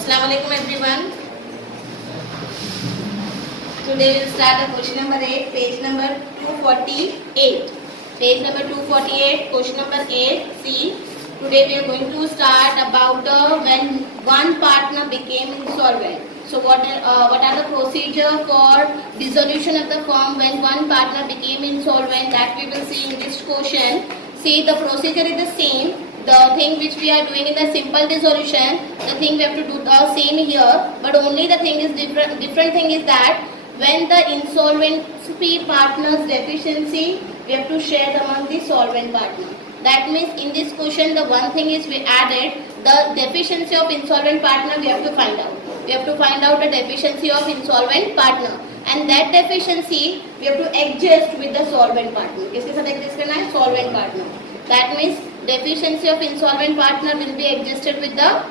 Assalamu alaikum everyone. Today we will start the question number 8, page number 248. Page number 248, question number 8. See, today we are going to start about when one partner became insolvent. So what are the procedure for dissolution of the firm when one partner became insolvent? That we will see in this question. See, the procedure is the same. The thing which we are doing in the simple dissolution, the thing we have to do the same here, but only the thing is different. Different thing is that when the insolvency partner's deficiency, we have to share among the solvent partner. That means in this question, the one thing is we added the deficiency of insolvent partner. We have to find out. We have to find out the deficiency of insolvent partner, and that deficiency we have to adjust with the solvent partner. किसके साथ adjust करना है? Solvent partner. That means deficiency of insolvent partner will be adjusted with the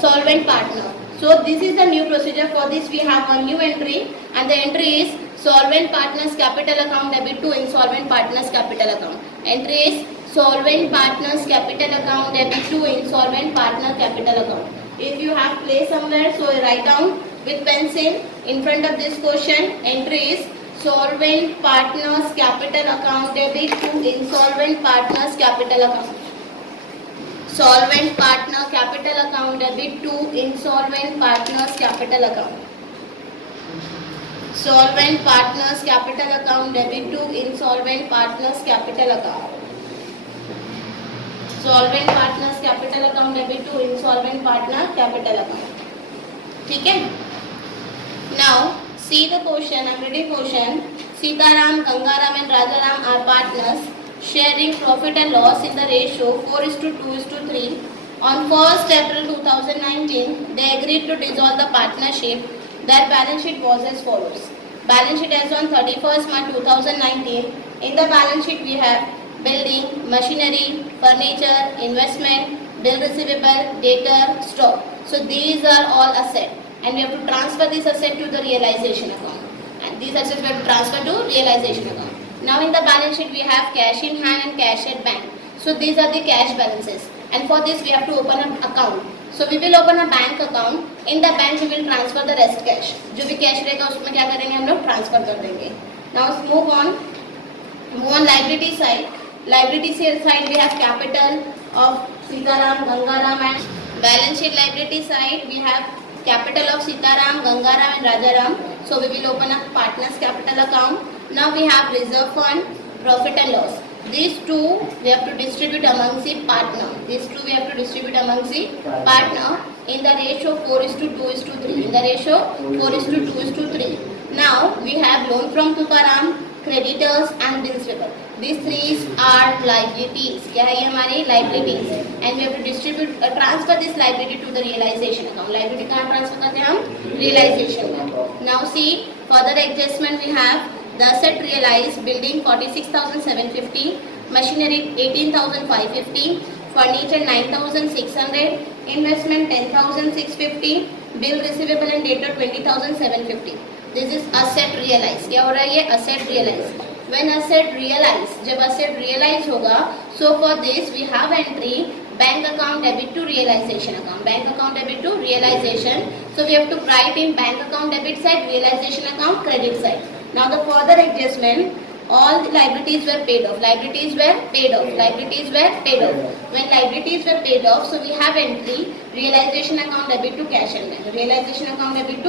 solvent partner. So this is the new procedure. For this we have a new entry, and the entry is solvent partners capital account debit to insolvent partners capital account. Entry is solvent partners capital account debit to insolvent partner capital account. If you have place somewhere, so write down with pencil in front of this question. Entry is solvent partners capital account debit to insolvent partners capital account. Solvent partner capital account debit to insolvent partners capital account. Solvent partners capital account debit to insolvent partners capital account. Solvent partners capital account debit to insolvent partner capital account. ठीक है? Now see the question. I'm reading question. Sitaram, Gangaram and Rajaram are partners sharing profit and loss in the ratio 4:2:3. On 1st April 2019, they agreed to dissolve the partnership. Their balance sheet was as follows. Balance sheet as on 31st March 2019. In the balance sheet we have building, machinery, furniture, investment, bill receivable, debtor, stock. So these are all assets, and we have to transfer this asset to the realization account. And these assets we have to transfer to realization account. Now in the balance sheet we have cash in hand and cash at bank. So these are the cash balances, and for this we have to open an account. So we will open a bank account. In the bank we will transfer the rest cash. जो भी cash रहेगा उसमें क्या करेंगे हम लोग transfer कर देंगे. Now move on liability side. Liability side we have capital of Sitaram, Gangaram and balance sheet liability side we have capital of Sitaram, Gangaram and Rajaram. So we will open a partners capital account. Now we have reserve fund, profit and loss. These two we have to distribute amongst the partner. These two we have to distribute amongst the partner in the ratio 4:2:3. In the ratio 4:2:3. Now we have loan from Tukaram, creditors and bills payable. These three are liabilities. क्या है ये हमारी liabilities? And we have to distribute transfer this liability to the realization account. Liability कहाँ transfer करते हैं हम? Realization account. Now see further adjustment we have the asset realized building 46,750, machinery 18,550, furniture 9,600, investment 10,650, bill receivable and debtor 20,750. This is asset realized. क्या हो रहा है ये? Asset realized. When asset realized, जब asset realized होगा, so for this we have entry bank account debit to realization account. Bank account debit to realization. So we have to write in bank account debit side, realization account credit side. Now the further adjustment, all the liabilities were paid off. Liabilities were paid off. Liabilities were paid off. When liabilities were paid off, so we have entry realization account debit to cash and bank. Realization account debit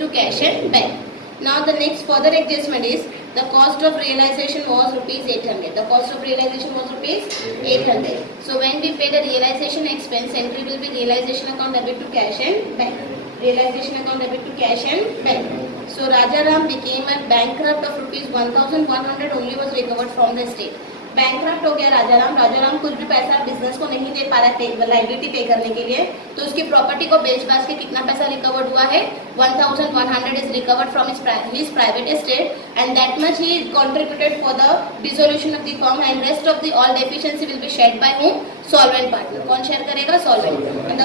to cash and bank. Now the next further adjustment is the cost of realization was rupees 800. The cost of realization was rupees 800. So when we pay the realization expense, entry will be realization account debit to cash and bank. Realization account debit to cash and bank. So Rajaram became a bankrupt of rupees 1,100 only was recovered from the state. Bankrupt हो गया राजाराम कुछ भी पैसा business को नहीं दे पा रहा है लाइबिलिटी पे करने के लिए, तो उसकी प्रॉपर्टी को बेच बाच के कितना पैसा रिकवर्ड हुआ है? 1100 is recovered from his private estate and that much he contributed for the dissolution of the firm and rest of the all deficiency will be shared by whom? Solvent partner. कौन share करेगा? Solvent. And the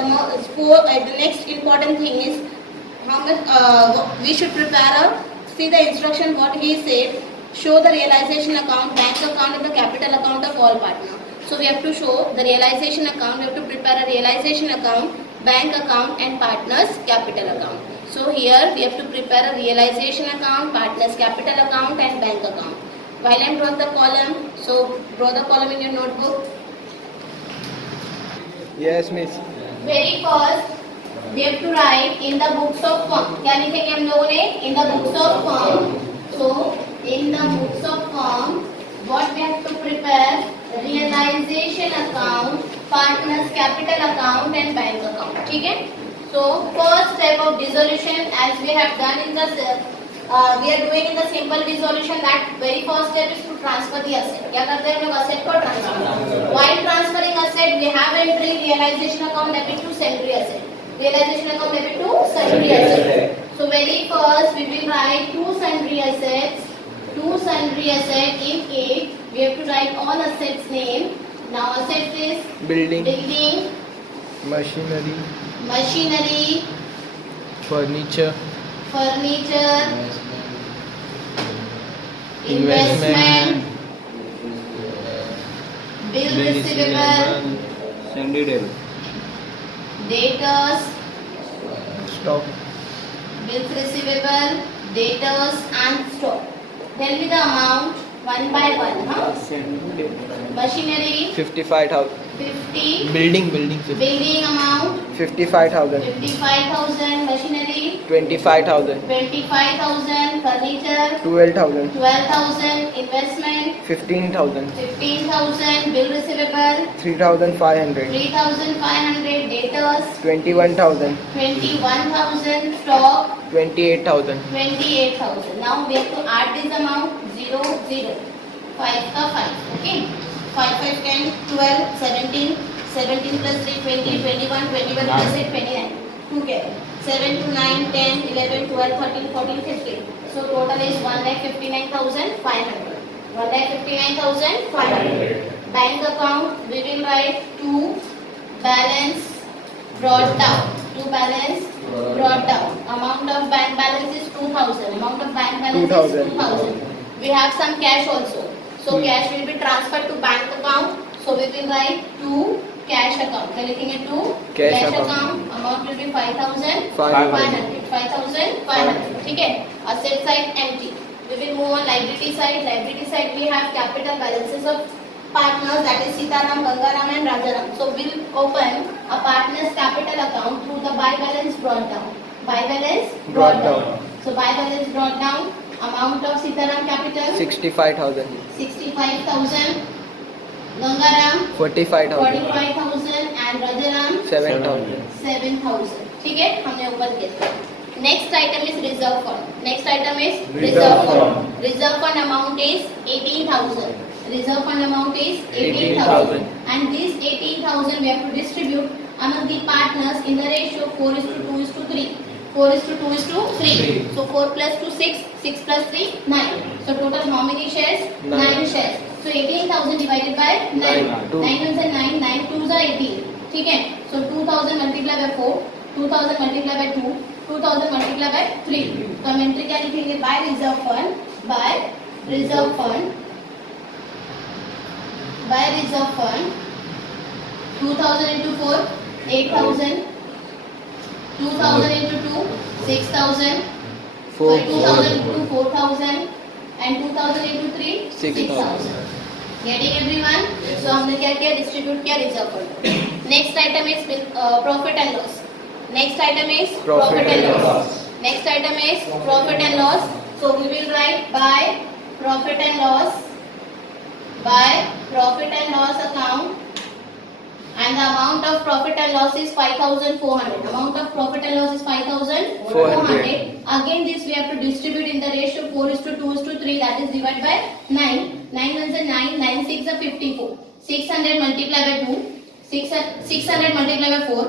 next important thing is how much we should prepare see the instruction what he said. Show the realization account, bank account and the capital account of all partner. So we have to show the realization account. We have to prepare a realization account, bank account and partners capital account. So here we have to prepare a realization account, partners capital account and bank account. While I am drawing the column, so draw the column in your notebook. Yes, miss. Very first we have to write in the books of firm. क्या लिखेंगे हम लोगों ने? In the books of firm. So in the books of firm, what we have to prepare? Realization account, partners capital account and bank account. ठीक है? So first step of dissolution, as we have done in the we are doing in the simple dissolution, that very first step is to transfer the asset. क्या करते हैं हम लोग? asset को transfer. While transferring asset, we have entry realization account debit to sundry asset. Realization account debit to sundry asset. So very first we will write two sundry assets. Two sundry asset in A. We have to write all assets name. Now assets is Building, machinery, furniture, investment, bill receivable, debtors, stock, bills receivable, debtors and stock. Tell me the amount one by one. Machinery 55,000. 50. Building, 50. Building amount 55,000. 55,000. Machinery 25,000. 25,000. Furniture 12,000. 12,000. Investment 15,000. 15,000. Bill receivable 3,500. 3,500. Debtors 21,000. 21,000. Stock 28,000. 28,000. Now we have to add this amount 0, 0. 5 का 5. Okay. 5, 5, 10, 12, 17. 17 plus 3, 20, 21, 21 plus 8, 29. Together. 7 to 9, 10, 11, 12, 13, 14, 15. So total is 1,59,500. 1,59,500. Bank account, we will write to balance brought down. To balance brought down. Amount of bank balance is 2,000. Amount of bank balance 2,000. is 2,000. We have some cash also. So cash will be transferred to bank account. So we will write to cash account. क्या लिखेंगे? to Cash account. Amount will be 5,500. 5,500. ठीक है? Asset side empty. We will move on liability side. Liability side we have capital balances of partners, that is Sitaram, Gangaram and Rajaram. So we'll open a partner's capital account through the buy balance brought down. Buy balance brought down. So buy balance brought down. Amount of Sitaram capital 65,000. 65,000. Gangaram 45,000. 45,000 and Rajaram 7,000. 7,000. ठीक है? हमने ऊपर किया. Next item is reserve fund. Next item is Reserve fund. Reserve fund amount is 18,000. Reserve fund amount is 18,000. 18,000. And this 18,000 we have to distribute among the partners in the ratio 4:2:3. 4:2:3. So 4 plus 2 6. 6 plus 3 9. So total how many shares? 9 shares. So 18,000 divided by 9. 9 ones are 9. 9 twos are 18. ठीक है? So 2,000 multiplied by 4. 2,000 multiplied by 2. 2,000 multiplied by 3. तो हम entry क्या लिखेंगे? By reserve fund. By reserve fund. By reserve fund. 2,000 into 4 8,000. 2,000 into 2 6,000. 2,000 into 4,000 and 2,000 into 3 6,000. Getting everyone? So हमने क्या किया? Distribute किया reserve fund. Next item is profit and loss. Next item is profit and loss. Next item is profit and loss. So we will write by profit and loss. By profit and loss account. And the amount of profit and loss is 5,400. Amount of profit and loss is 5,400. Again this we have to distribute in the ratio 4:2:3. That is divided by 9. 9 ones are 9. 9 6 are 54. 600 multiplied by 2. 600 multiplied by 4.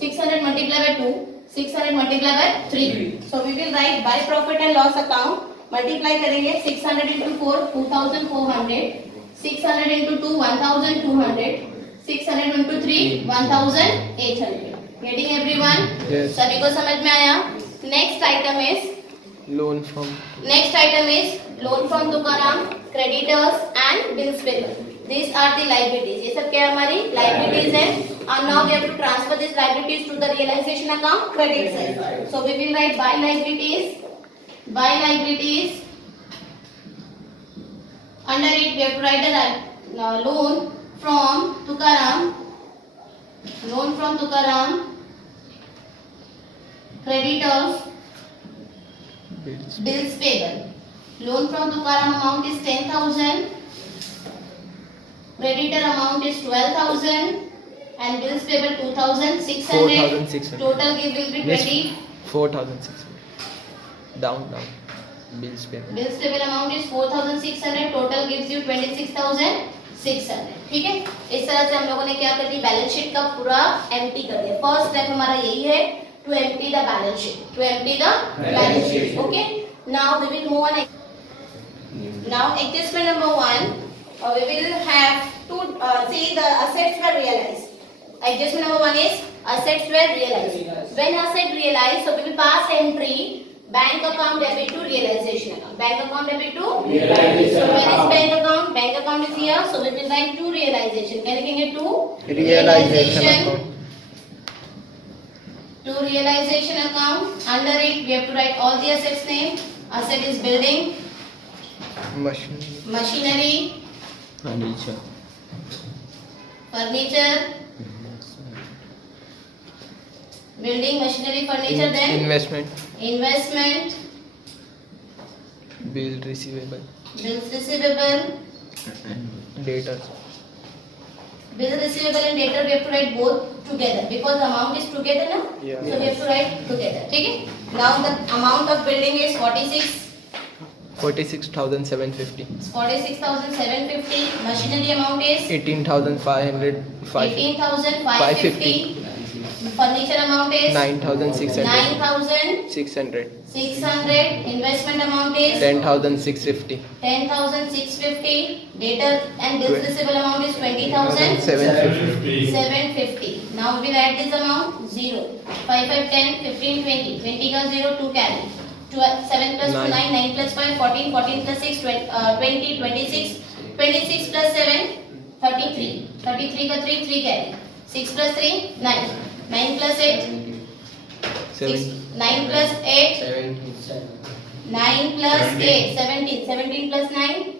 600 multiplied by 2. 600 multiplied by 3. So we will write by profit and loss account. Multiply करेंगे 600 into 4 2,400. 600 into 2 1,200. 600 into 3 1,800. Getting everyone? Yes. सभी को समझ में आया? Next item is Loan from loan from Tukaram, creditors and bills payable. These are the liabilities. ये सब क्या है हमारी liabilities है. And now we have to transfer these liabilities to the realization account credit side. So we will write by liabilities. By liabilities. Under it we have to write a loan from Tukaram. Loan from Tukaram. Creditors. Bills payable. Loan from Tukaram amount is 10,000. Creditor amount is 12,000 and bills payable 2,600. 4,600. Total give will be 20. 4,600. Down. Bills payable. Bills payable amount is 4,600. Total gives you 26,600. ठीक है. इस तरह से हम लोगों ने क्या कर दी, बैलेंस शीट का पूरा एम्प्टी कर दिया. फर्स्ट स्टेप हमारा यही है, to empty the balance sheet. To empty the balance sheet. Okay. Now we will move on. Now adjustment number 1. We will have to see the assets were realized. Adjustment number 1 is assets were realized. When asset realized, so we will pass entry bank account debit to realization account. Bank account debit to realization. So where is bank account? Bank account is here. So we will write to realization. क्या लिखेंगे? To Realization account. To realization account. Under it we have to write all the assets name. Asset is building, machinery, Furniture. Building, machinery, furniture. Then investment, Bills receivable. Debtors. Bill receivable and debtor we have to write both together because the amount is together now. Yeah. So we have to write together. ठीक है. Now the amount of building is 46,750. 46,750. Machinery amount is 18,500. 18,550. Furniture amount is 9,600. 9,600. 600. Investment amount is 10,650. 10,650. Debtor and bills receivable amount is 20,000. 750. Now we will add this amount 0. 5, 5, 10, 15, 20. 20 का 0, 2 carry. 7 plus 2, 9, 9 plus 5, 14, 14 plus 6, 20, 26. 26 plus 7, 33. 33 का 3, 3 carry. 6 plus 3, 9. 9 plus 8, 6. 9 plus 8, 9 plus 8, 17. 17 plus 9,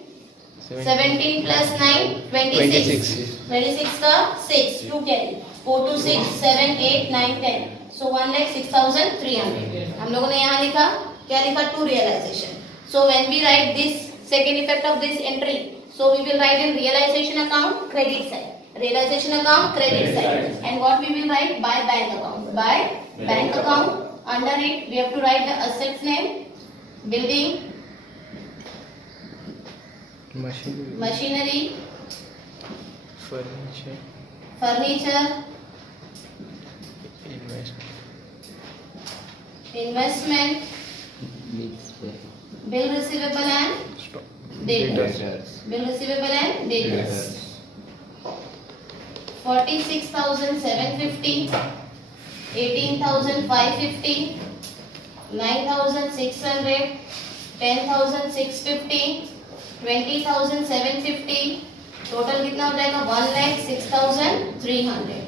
17 plus 9, 26. 26 का 6, 2 carry. 4 to 6, 7, 8, 9, 10. So 1,06,300. हम लोगों ने यहाँ लिखा, क्या लिखा? To realization. So when we write this second effect of this entry, so we will write in realization account credit side. Realization account credit side. And what we will write? By bank account. By bank account. Under it we have to write the assets name, building, machinery, furniture, investment, bill receivable and debtors. Bill receivable and debtors. 46,750, 18,550, 9,600, 10,650, 20,750. Total कितना हो जाएगा? 1,06,300.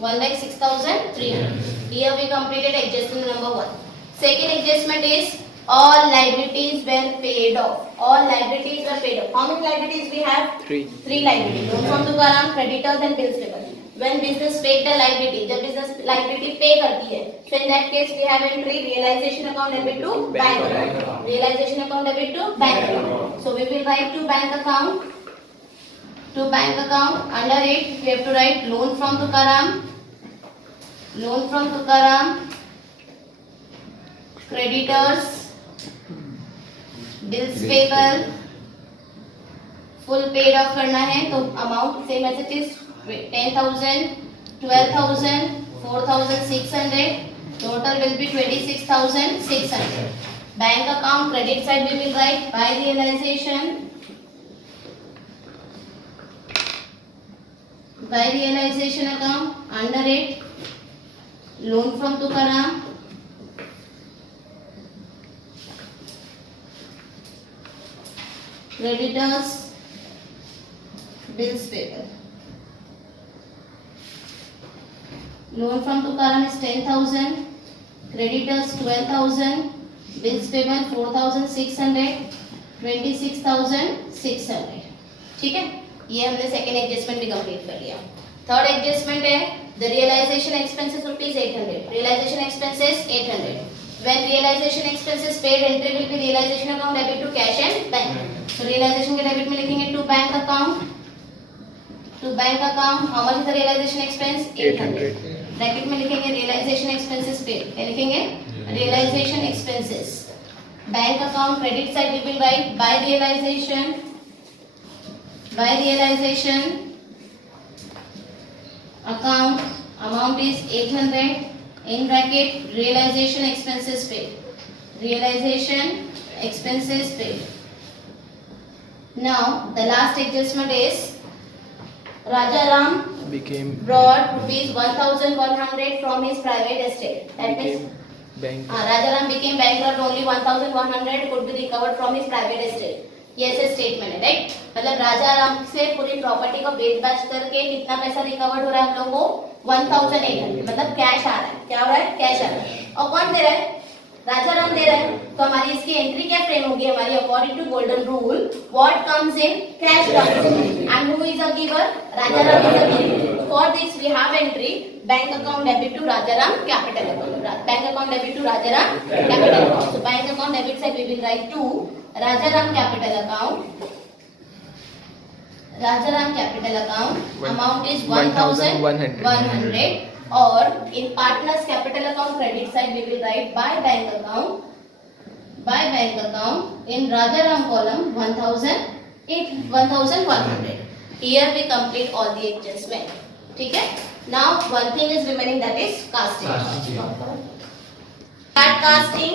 1,06,300. Here we completed adjustment number 1. Second adjustment is all liabilities were paid off. All liabilities were paid off. How many liabilities we have? 3. 3 liabilities. Loan from Tukaram, creditors and bills payable. When business paid the liability, जब business liability pay करती है, so in that case we have entry realization account debit to bank account. Realization account debit to bank account. So we will write to bank account. To bank account. Under it we have to write loan from Tukaram. Loan from Tukaram. Creditors. Bills payable. Full paid off करना है तो amount same as it is 10,000, 12,000, 4,600. Total will be 26,600. Bank account credit side we will write by realization. By realization account. Under it loan from Tukaram. Creditors, bills payable. Loan from Tukaram is 10,000, creditors 12,000, bills payable 4,600, 26,600. ठीक है, ये हमने second adjustment भी complete कर लिया. Third adjustment है the realization expenses rupees 800. Realization expenses 800. When realization expenses paid, entry will be realization account debit to cash and bank. So realization के debit में लिखेंगे to bank account. To bank account, how much is the realization expense? 800. Bracket में लिखेंगे realization expenses paid. क्या लिखेंगे? Realization expenses. Bank account credit side we will write by realization. By realization account amount is 800. In bracket realization expenses paid. Realization expenses paid. Now the last adjustment is Rajaram Became brought rupees 1,100 from his private estate. That means bank. Rajaram became bankrupt. Only 1,100 could be recovered from his private estate. ये ऐसे statement है, right. मतलब राजाराम से पूरी property को बेच बाच करके कितना पैसा रिकवर हो रहा है हम लोगों को 1,800. मतलब कैश आ रहा है. क्या हो रहा है? कैश आ रहा है. और कौन दे रहा है? राजाराम दे रहा है. तो हमारी इसकी एंट्री क्या फ्रेम होगी हमारी? According to golden rule what comes in? Cash comes in. And who is a giver? Rajaram is a giver. For this we have entry bank account debit to Rajaram capital account. Bank account debit to Rajaram capital account. So bank account debit side we will write to Rajaram capital account. Rajaram capital account amount is 1,100. Or in partners capital account credit side we will write by bank account. By bank account in Rajaram column 1,100. Here we complete all the adjustment. ठीक है. Now one thing is remaining, that is casting. Start casting.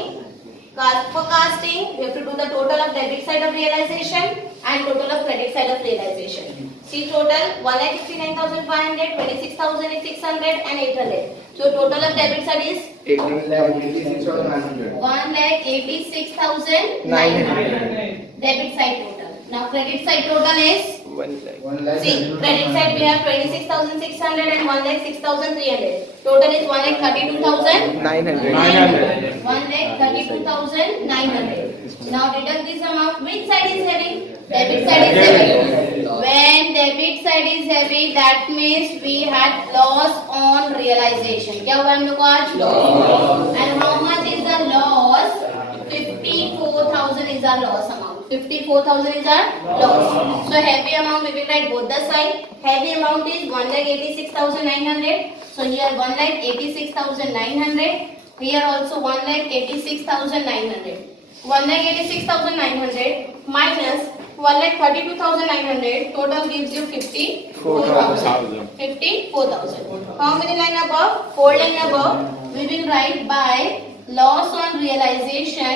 For casting, we have to do the total of debit side of realization and total of credit side of realization. See total 1,59,500, 26,600 and 800. So total of debit side is 1,86,900. Debit side total. Now credit side total is 1 lakh. see credit side we have 26,600 and 1,06,300. Total is 1,32,900. 1,32,900. Now deduct this amount. Which side is heavy? Debit side is heavy. When debit side is heavy, that means we had loss on realization. क्या हुआ हम लोग को आज? And how much is the loss? 54,000 is our loss amount. 54,000 is our loss. So heavy amount we will write both the side. Heavy amount is 1,86,900. So here 1,86,900. Here also 1,86,900. 1,86,900 minus 1,32,900. Total gives you 54,000. 54,000. How many line above? 4 line above. We will write by loss on realization.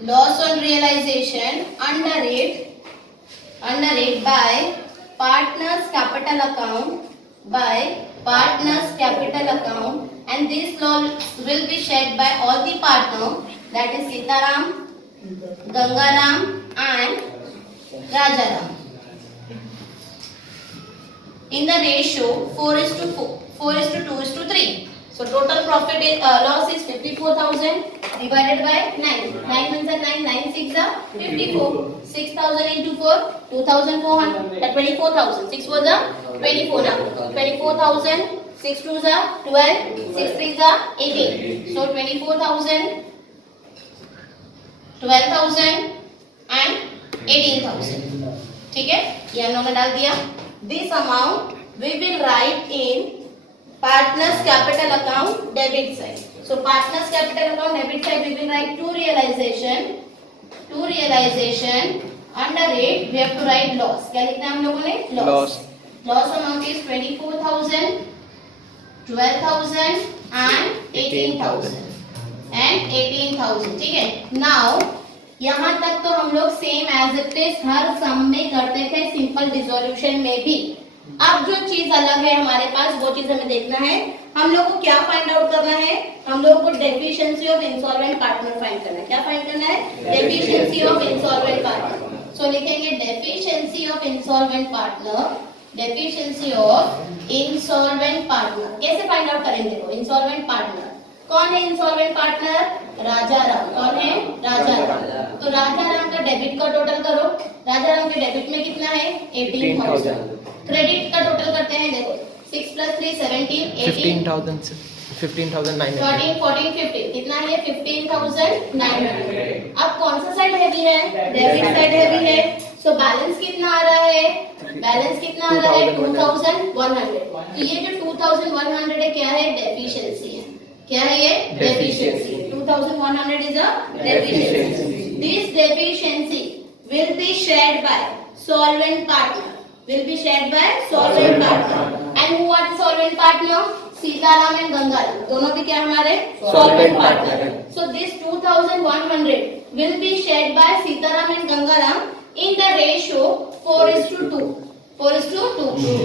Loss on realization under it by partners capital account. By partners capital account, and this loss will be shared by all the partner, that is Sitaram, Gangaram and Rajaram. In the ratio 4:4, 4:2:3. So total profit is loss is 54,000 divided by 9. 9 means 9. 9 6 are 54. 6,000 into 4, 2,400. 24,000. 6 was a 24 now. 24,000. 6 2s are 12. 6 3s are 18. So 24,000, 12,000 and 18,000. ठीक है, ये हम लोगों ने डाल दिया. This amount we will write in partners capital account debit side. So partners capital account debit side we will write to realization. Under it we have to write loss. क्या लिखना है हम लोगों ने? Loss. Loss amount is 24,000, 12,000 and 18,000. ठीक है. Now यहाँ तक तो हम लोग सेम एज इट इज हर सम में करते थे, सिंपल डिसोल्यूशन में भी. अब जो चीज अलग है हमारे पास, वो चीज हमें देखना है. हम लोग को क्या फाइंड आउट करना है? हम लोगों को deficiency of insolvent partner find करना है. क्या फाइंड करना है? Deficiency of insolvent partner. So लिखेंगे deficiency of insolvent partner, deficiency of insolvent partner. कैसे फाइंड आउट करेंगे? देखो इंसॉल्वेंट पार्टनर कौन है? Insolvent partner Raja Ram. कौन है? राजा राम। तो राजा राम का डेबिट का टोटल करो। राजा राम के डेबिट में कितना है? 18,000। क्रेडिट का टोटल करते हैं। देखो 6 + 3 17 18 15,900 14 14 15 कितना है? 15,900। अब कौन सा साइड हैवी है? डेबिट साइड हैवी है। सो बैलेंस कितना आ रहा है? बैलेंस कितना आ रहा है? 2,100। तो ये जो 2,100 है क्या है? डेफिशिएंसी है। क्या है ये? Deficiency. 2,100 is a deficiency. This deficiency will be shared by solvent partner, will be shared by solvent partner. And who are the solvent partner? Sitaram and Gangaram दोनों भी क्या हमारे? solvent partner. So this 2,100 will be shared by Sitaram and Gangaram in the ratio 4:2. 4:2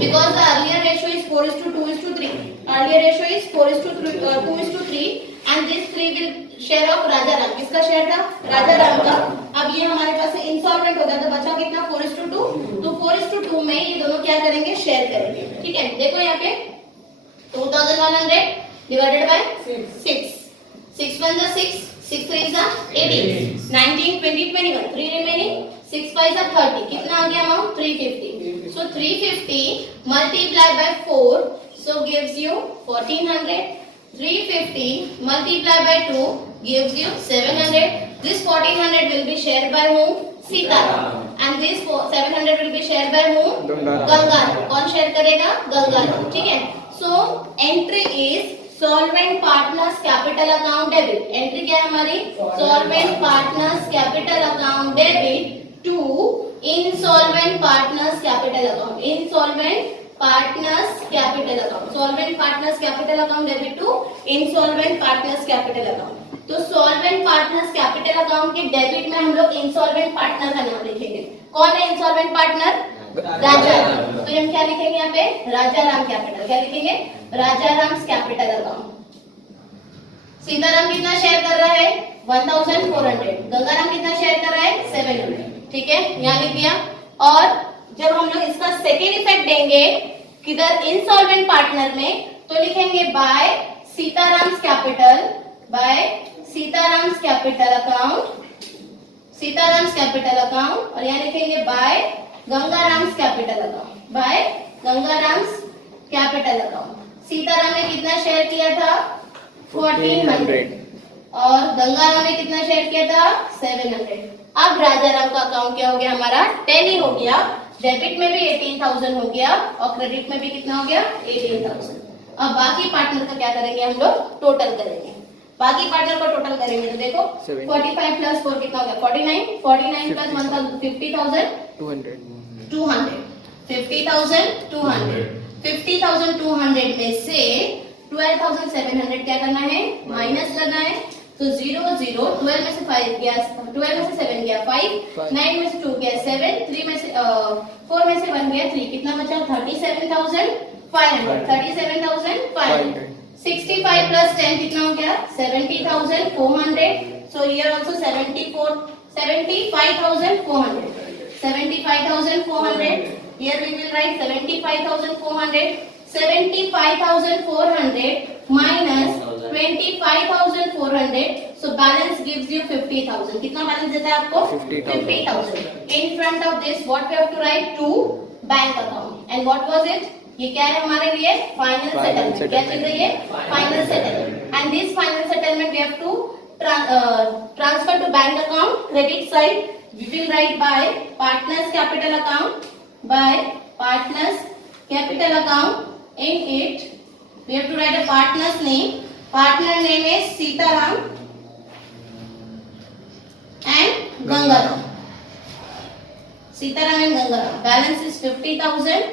because the earlier ratio is 4:2:3. Earlier ratio is 4:2:3 and this 3 will share of राजा राम। किसका share था? राजा राम का। अब ये हमारे पास इंसॉल्वेंट हो गया तो बचा कितना? 4:2। तो 4:2 में ये दोनों क्या करेंगे? शेयर करेंगे। ठीक है, देखो यहाँ पे 2,100 divided by 6। 6 1 is 6, 6 3 is 18, 19 20 21, 3 remaining, 6 5 is 30। कितना आ गया amount? 350। So 350 multiplied by 4 so gives you 1,400. 350 multiplied by 2 gives you 700. This 1,400 will be shared by whom? Sitaram. And this 700 will be shared by whom? Gangaram. कौन share करेगा? गंगाराम। ठीक है। So entry is solvent partners capital account debit. Entry क्या है हमारी? solvent partners capital account debit to insolvent partners capital account. Insolvent partners capital account. Solvent partners capital account debit to insolvent partners capital account. तो solvent partners capital account के debit में हम लोग insolvent partner का नाम लिखेंगे। कौन है insolvent partner? राजा राम। तो हम क्या लिखेंगे यहाँ पे? राजा राम कैपिटल। क्या लिखेंगे? राजा राम कैपिटल अकाउंट। सीताराम कितना शेयर कर रहा है? 1,400। गंगाराम कितना शेयर कर रहा है? 700। ठीक है, यहाँ लिख दिया। और जब हम लोग इसका सेकेंड इफेक्ट देंगे किधर? इंसॉल्वेंट पार्टनर में, तो लिखेंगे by Sitaram's capital, by Sitaram's capital account, Sitaram's capital account. और यहाँ लिखेंगे by Gangaram's capital account, by Gangaram's capital account. Sitaram ने कितना शेयर किया था? 1,400 और गंगाराम ने कितना शेयर किया था? 700। अब राजाराम का अकाउंट क्या हो गया हमारा? टैली हो गया। डेबिट में भी 18,000 हो गया और क्रेडिट में भी कितना हो गया? 18,000। अब बाकी पार्टनर का क्या करेंगे हम लोग? टोटल करेंगे। बाकी पार्टनर को टोटल करेंगे तो देखो 45 प्लस 4 कितना हो गया? 49, 49 प्लस 1,000 50,000 200, 50,000 200, 50,200 में से 12,700 क्या करना है? माइनस करना है। तो 0 0, 12 में से 5 गया, 12 में से 7 गया 5, 9 में से 2 गया 7, 3 में से 4 में से 1 गया 3, कितना बचा? 37,500, 37,500। 65 प्लस 10 कितना हो गया? 70,400। So here also 75,400, 75,400। Here we will write 75,400. 75,400 minus 25,400. So balance gives you 50,000. कितना बैलेंस देता है आपको? 50,000. In front of this, what we have to write? To bank account. And what was it? ये क्या है हमारे लिए? Final settlement. क्या चीज है ये? Final settlement. And this final settlement we have to transfer to bank account. Credit side we will write by partners capital account, by partners capital account. In it we have to write a partner's name. Partner name is Sitaram and Gangaram. Sitaram and Gangaram. Balance is 50,000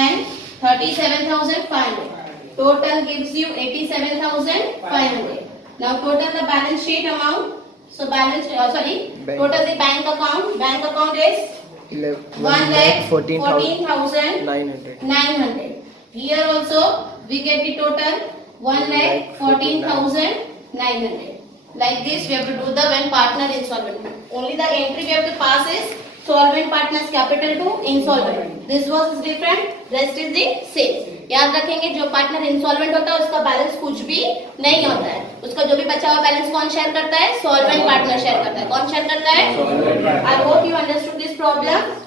and 37,500. Total gives you 87,500. Now total the balance sheet amount. So balance, total the bank account. Bank account is 1,14,900. Here also we get the total 1,14,900. Like this we have to do the when partner insolvent. Only the entry we have to pass is solvent partners capital to insolvent. This was different, rest is the same. याद रखेंगे जो partner insolvent होता है उसका balance कुछ भी नहीं होता है, उसका जो भी बचा हुआ बैलेंस कौन शेयर करता है? सॉल्वेंट पार्टनर शेयर करता है. कौन शेयर करता है? I hope you understood this problem.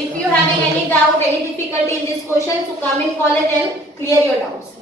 If you having any doubt, any difficulty in this question, so come in college and clear your doubts.